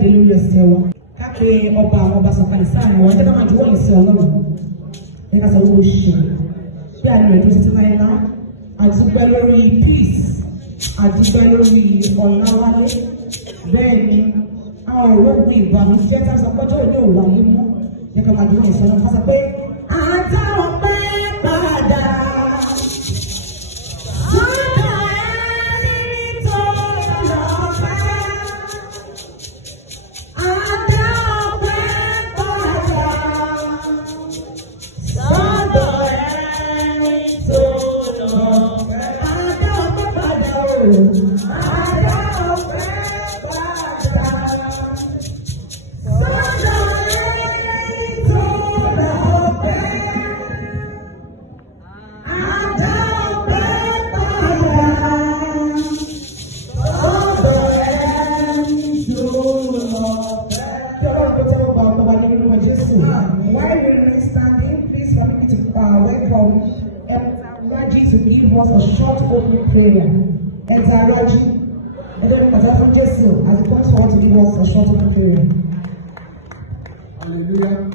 dìde lórí ẹsẹ̀ wa káàkiri ọba àwọn ọba sọ̀kalẹ̀ sáàrin wọn ẹgbẹ́ máa juwọ́ ẹsẹ̀ ọlọ́run ẹgbẹ́ sọ owó ṣe bí a lè títí láyélá àdúgbẹ́ lórí peace àdúgbẹ́ lórí ọ̀làwálé bẹ́ẹ̀ ni àwọn òrógùn ìbànújẹ́ tá a sọ pé tó ní òwò ayé mú ẹgbẹ́ máa juwọ́ ẹsẹ̀ ọlọ́run fásitì pé àtàwọn pẹ́ padà. To give us a short opening prayer. Enter Raji. And then we can from Jesus as he comes forward to give us a short opening prayer. Hallelujah.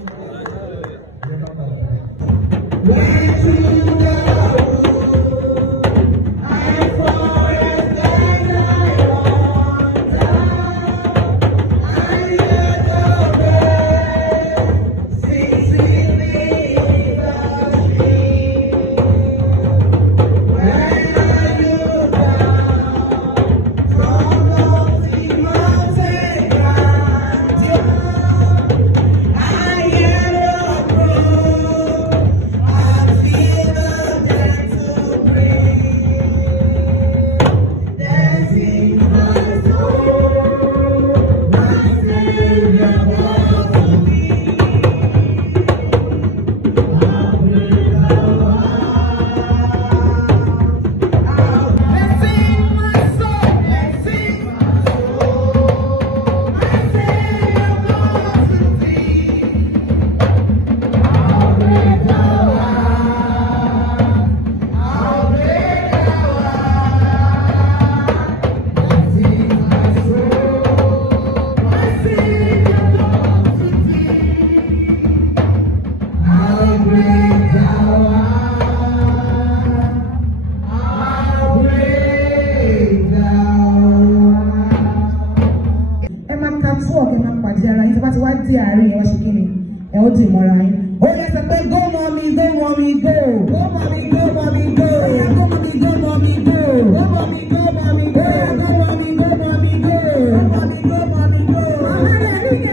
Go mommy, go mommy, go. Go mommy, go mommy, go. Go mommy, go mommy, go. Go mommy, go mommy, go. Go mommy, go mommy, go. Go mommy, go mommy, go.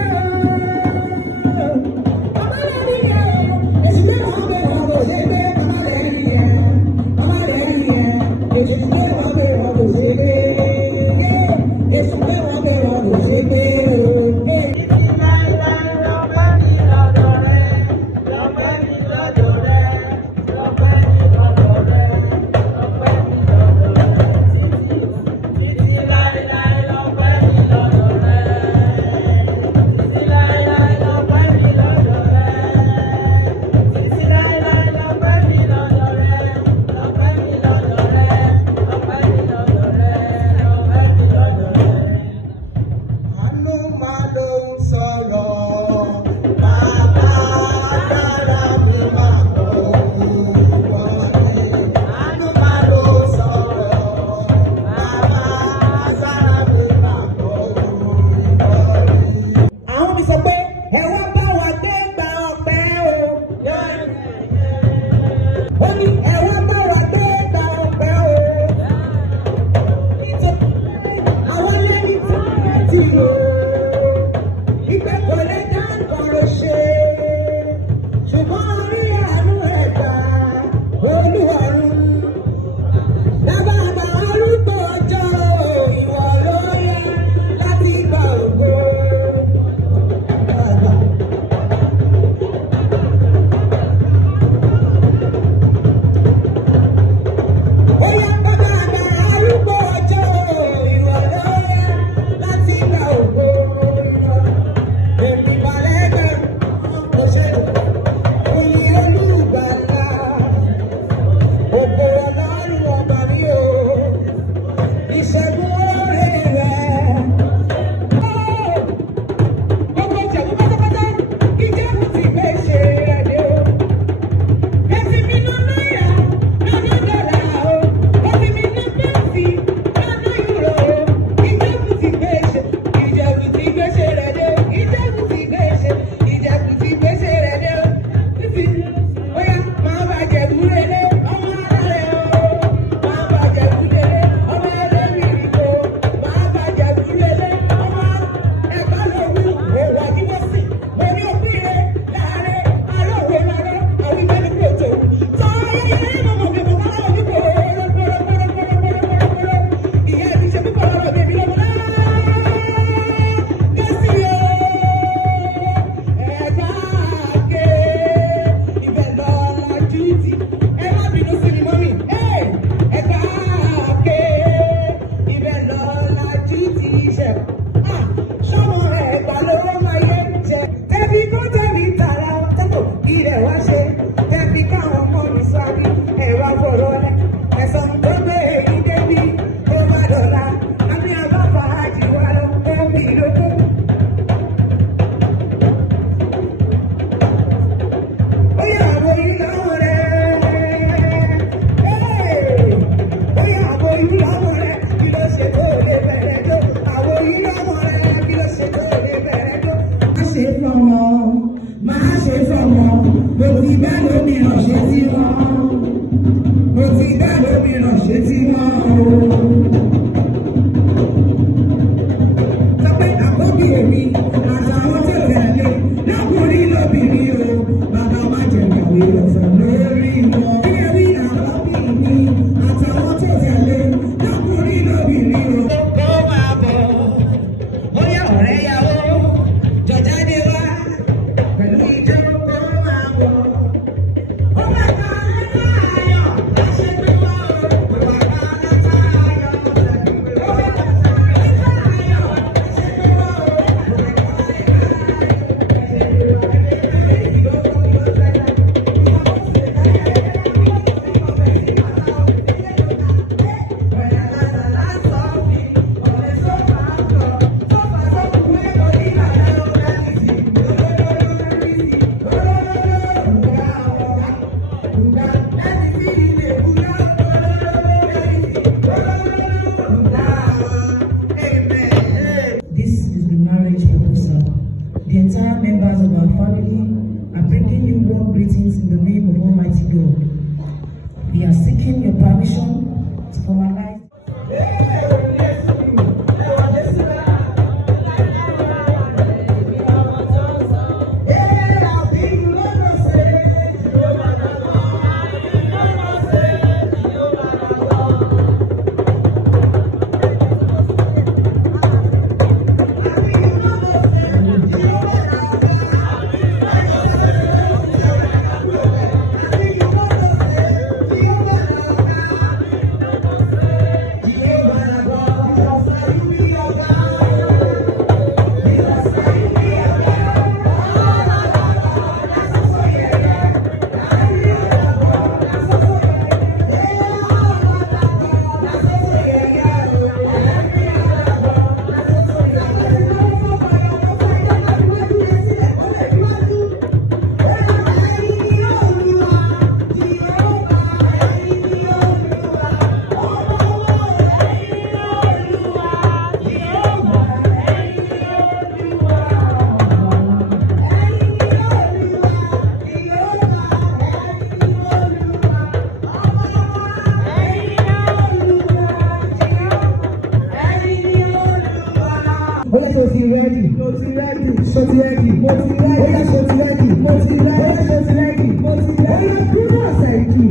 Oya so ti ready. Mo ti ready. So ti ready. Mo ti ready. Oya so ti ready. Mo ti ready. Oya so ti ready. Mo ti ready. Oya do as I do.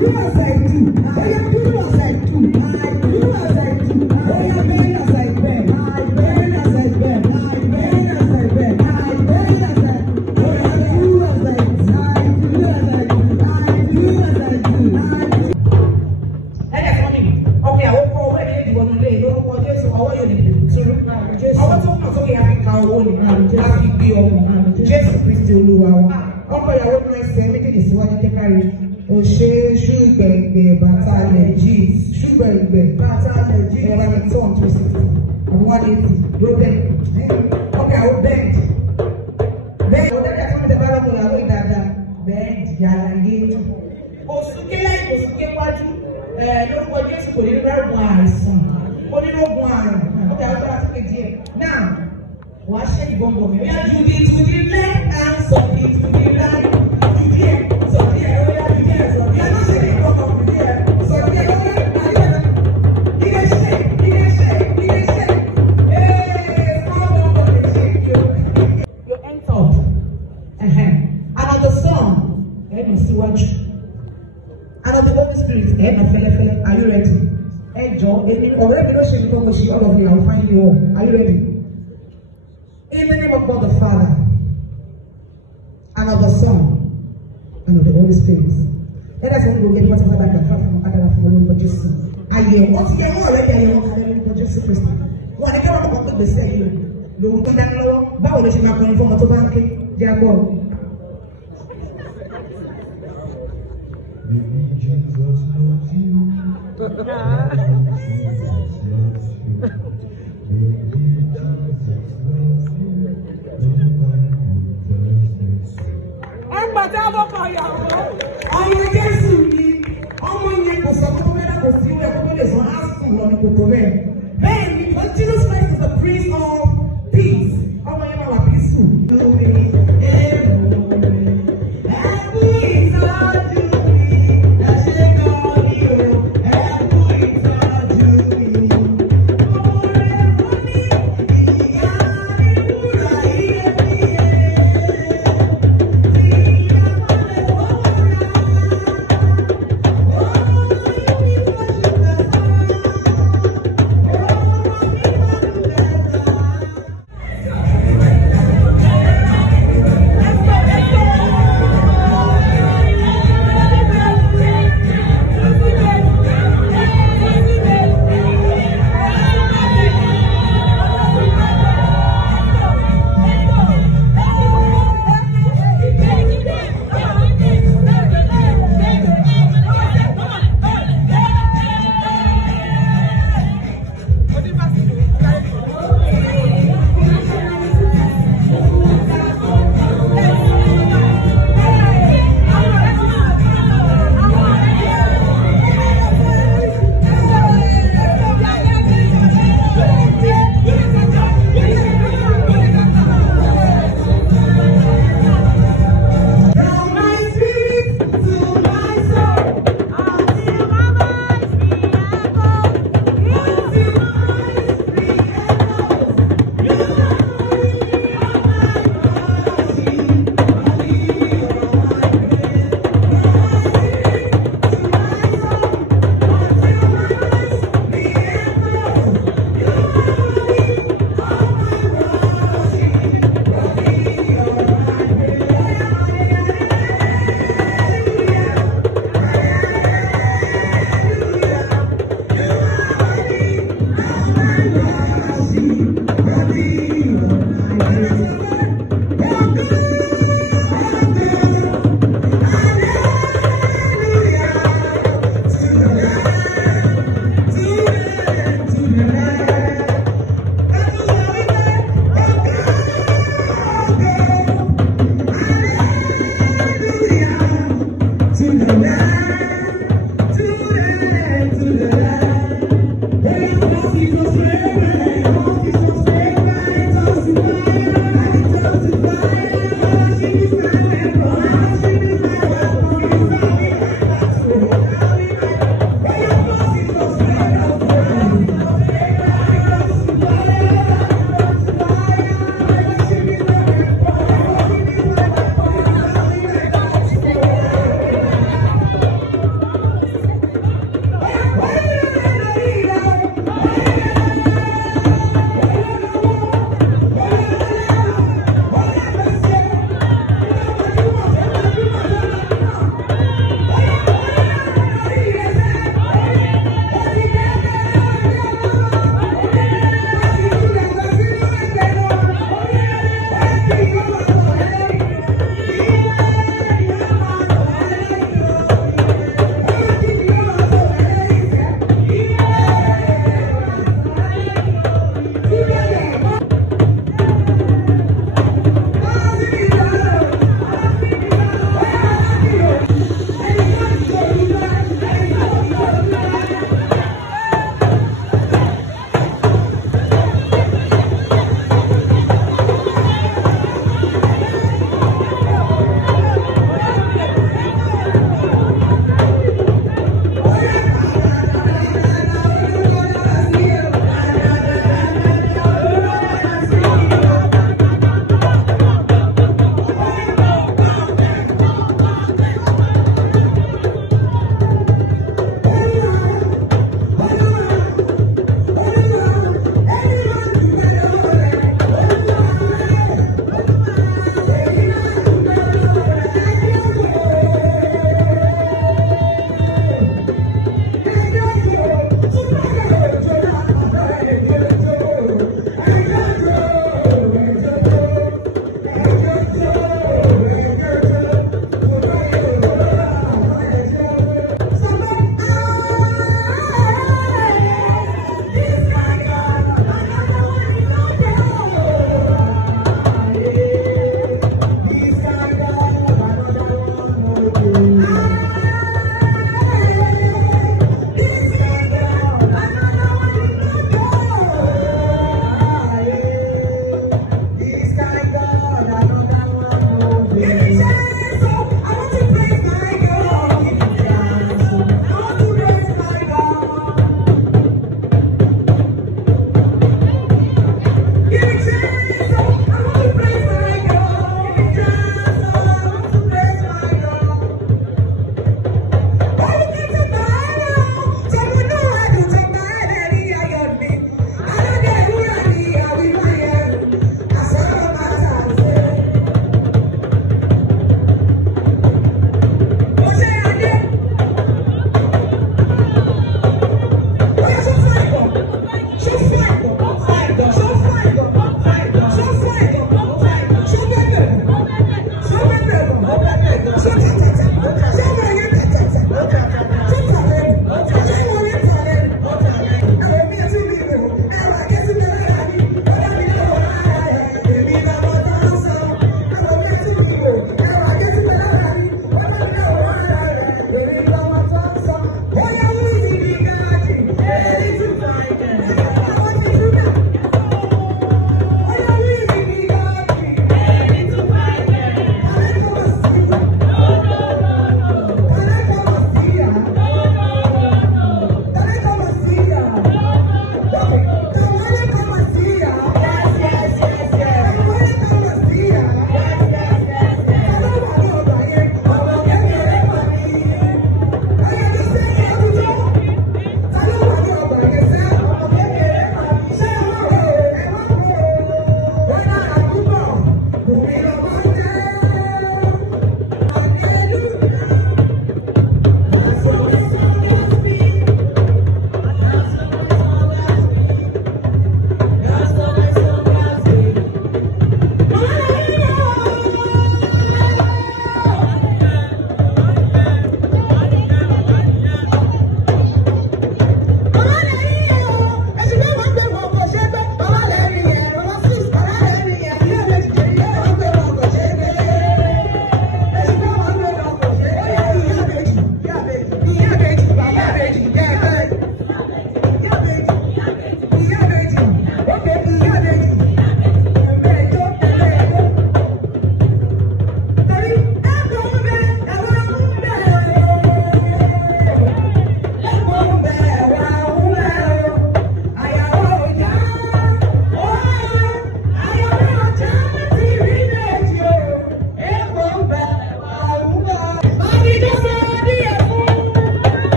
Do as I do. Oya do as I do. Do as I do. Oya bend as I bend. Bend as I bend. Bend as I bend. Bend as I. Oya do as I do. Do as I do. Do as I do. Ẹ̀rẹ̀ fún mi, ọkùnrin àwọn ọkọ̀ owó ẹ̀dẹ́ ìdìbò nílé lórúkọ Jésù ọwọ́ yóò lè dìbò tó lù. Ọwọ́ tó kàn sókè àfikà owó ni a fi gbé ọmọ Jésù Kristi Olúwa wa. Ọkọ ìyàwó ní ẹsẹ̀ méjèèjì síwájú kẹ́kàrí. Òṣè ṣùgbẹ̀gbẹ̀ bàtà lẹ́jì ṣùgbẹ̀gbẹ̀ bàtà lẹ́jì ẹ̀rọ mi tán 260 àbí 180 ló bẹ̀. Ọkọ̀ ìyàwó bẹ́ẹ̀dì. Bẹ́ẹ̀dì ọ̀dẹ́dẹ́ fún mi tẹ bá lọ́kọ̀ ìyàwó ìdáadáa. Bẹ́ẹ̀dì yàrá yé. Òsùké lẹ́yìn òsùké wájú. Lórúkọ Jésù kò ní rẹ́gùn àìsàn. Onírògùn àrùn. Ọkọ̀ ìyàwó bá sókè díẹ̀. Now, wà á ṣe ìbọnbọ̀n mi. Oya to the left and so to the right. To the end. So the end. Oya to the end. So the end. Not ṣe ìbọnbọ̀n mi díẹ̀. So the end. Oya ayé. Ilé ṣe. Ilé ṣe. Ilé ṣe. Small bọ̀nbọ̀n dey shake you. You enter. And of the song, ẹnu síwájú. And of the Holy Spirit, ẹnu fẹ́lẹ́fẹ́lẹ́. Are you ready? Ẹjọ́ èmi ọ̀rẹ́ mi ló ṣe nǹkan mo ṣe all of you. I will find you all. Are you ready? In the name of God the Father, and of the Son, and of the Holy Spirit. Let us all go get whatever that can come from other from the Lord Jesus. I hear what you are already. I am calling for Jesus Christ. What I can't want to say here. The woman that know, but when she not going for the bank, they are going. Ọmọ Jésù ni ọmọ yẹn kò sọ fún mẹ́ta kò sí ìwé ẹ̀kọ́ lè sọ áàsùn lọ ní kòkó rẹ̀. Bẹ́ẹ̀ ni because Jesus Christ is the Prince of Peace. Ọmọ yẹn máa wà peaceful.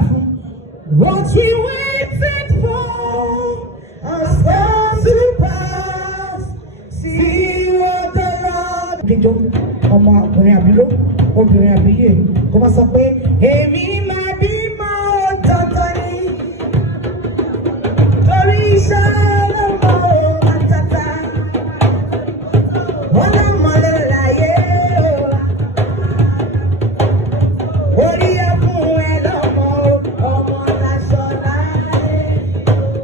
What we waited for has come to pass. See what the Lord. Díjọ́ ọmọ ọkùnrin àbíló obìnrin àbíyè kó máa sọ pé èmi máa bí máa dandan ni torí iṣẹ́ ọlọ́mọ àtàtà wọ́n náà mọ̀lẹ́ láyé o orí ẹkún ẹ lọ́mọ ọmọ lásọ láyé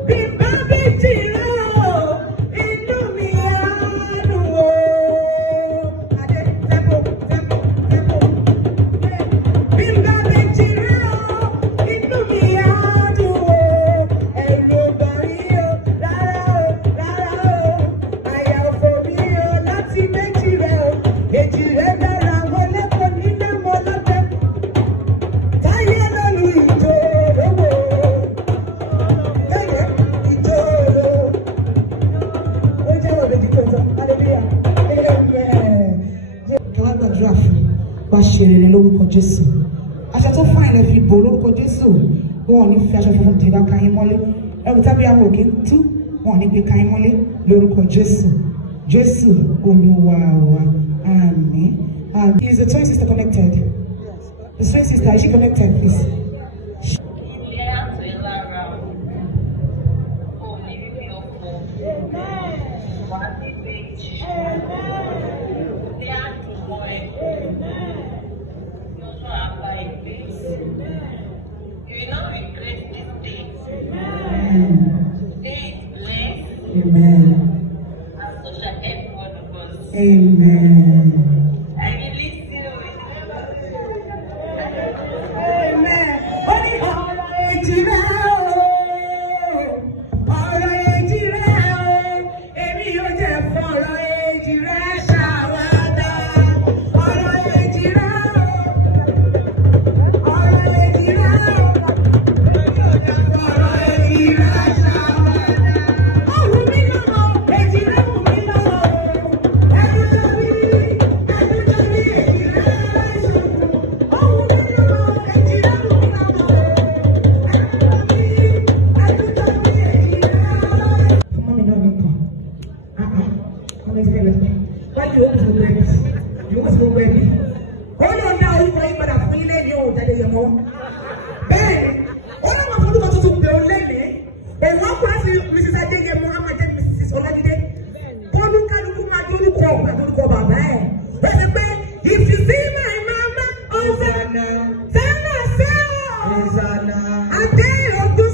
bí bá bí tìrẹ o inú mi á dùn o adé tẹ́pọ̀ tẹ́pọ̀ tẹ́pọ̀ bí bá bí tìrẹ o inú mi á dùn o ẹ̀rù ògbọ̀nrí o rárá o àyà òfò mi o láti méjì rẹ o èjì rẹ dára wọlé kò ní dẹ́mọ̀ lọ́tẹ̀. Táyé lólu ìjòrò wò, táyé ìjòrò. Ó jẹ́ òbèjì tó tán, hallelujah. Káwá gbàdúrà fún wa ṣe rere lórúkọ Jésù. Aṣọ tó fún àìlẹ́ fi bò lórúkọ Jésù. Wọn ò ní fi aṣọ funfun dènà káyín mọ́lé. Ẹrù tábí àwọn òkè ń tú. Wọn ò ní gbé káyín mọ́lé lórúkọ Jésù. Jésù Olúwa wa. Àmín. Is the twin sister connected? The twin sister, is she connected, please? Amen. Amen.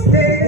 Stay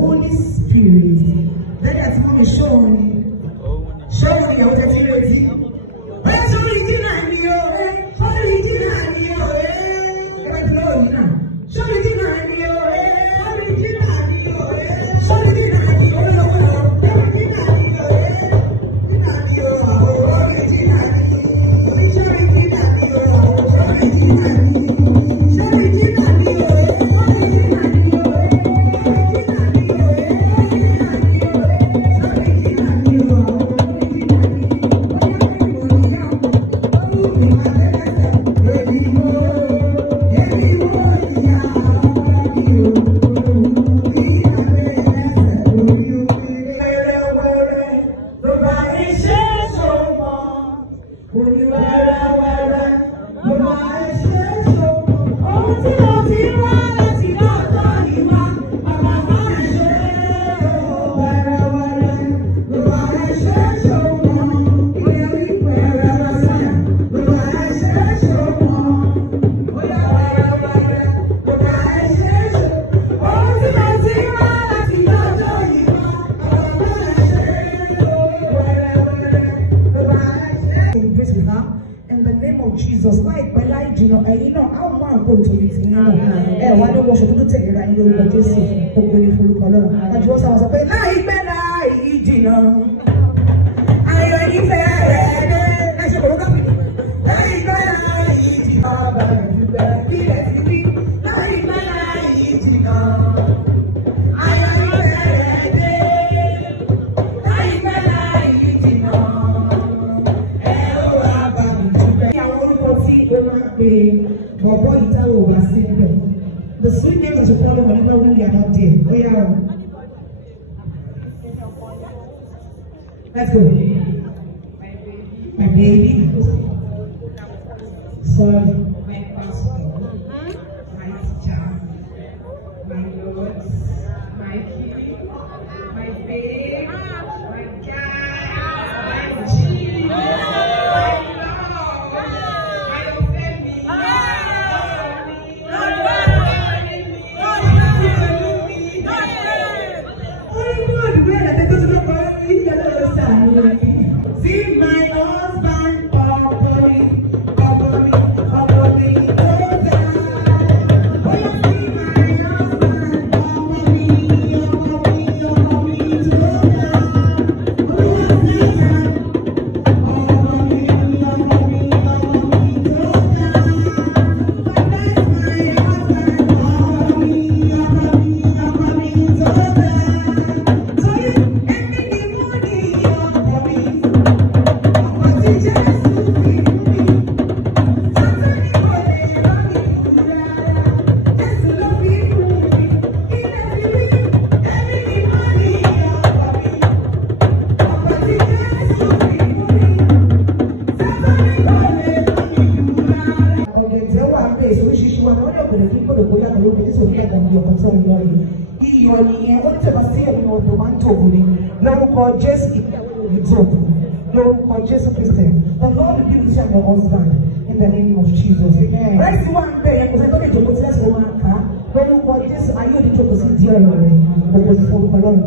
Holy Spirit. Then that's mommy showing you what it's ready. But show me the nine year, show me the 9 year, show me the 9 year, show me the 9 year, show me the 9 year, Jesus, like by like you know, how man go to it, why don't wash to take it and you know just to go in full color. And you also say, like I already said, I should go up. The sweet names that you follow whenever we are not there. Oh yeah. Let's go. My baby. Sorry. My pastor. My teacher. My Lord. My king. My babe. My guy. My Jesus. See my husband, Jesus Christ. The Lord will be with you and your husband in the name of Jesus. Let's see one day, because I know that you will just go and car. When you call this, I know that you will see dear Lord. Because it's for Colon.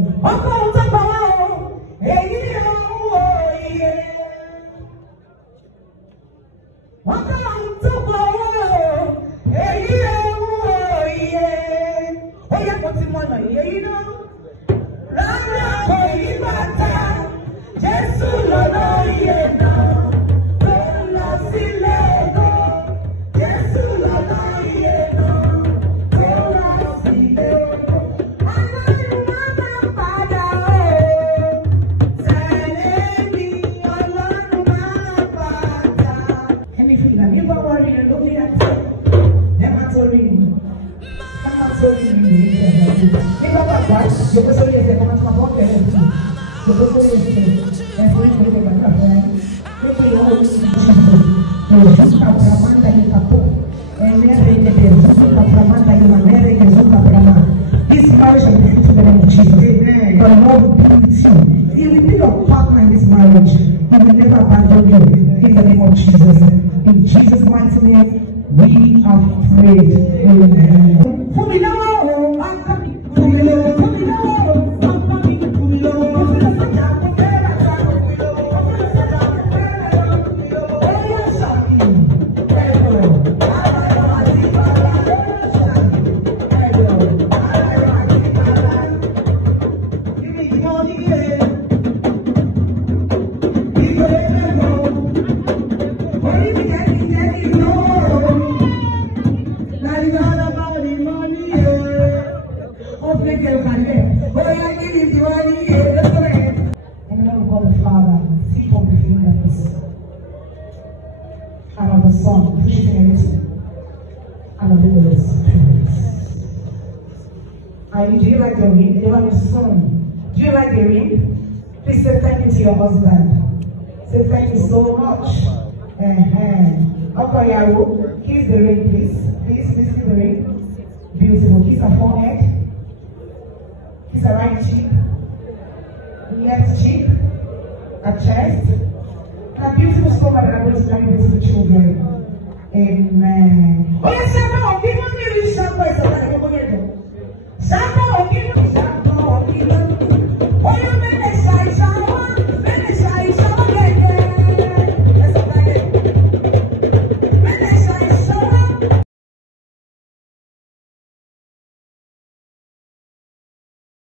This marriage shall be fruitful in the name of Jesus. Amen. The Lord will be with you. He will be your partner in this marriage. He will never abandon you in the name of Jesus. In Jesus' mighty name, we have prayed. Amen. In the name of God the Father, seek for the fingers, and of the Son, pleasing everything, and of the Holy Spirit. Do you like the ring? You have a son. Do you like the ring? Please say thank you to your husband. Say thank you so much. Okoyawo, kiss the ring, please. Please kiss the ring. Beautiful. Kiss her forehead. Kiss her right cheek. Left cheek. Her chest. And beautiful stomach that I'm going to bring beautiful children. Amen. Oh yes, Shaka, give me the Shaka. Shaka.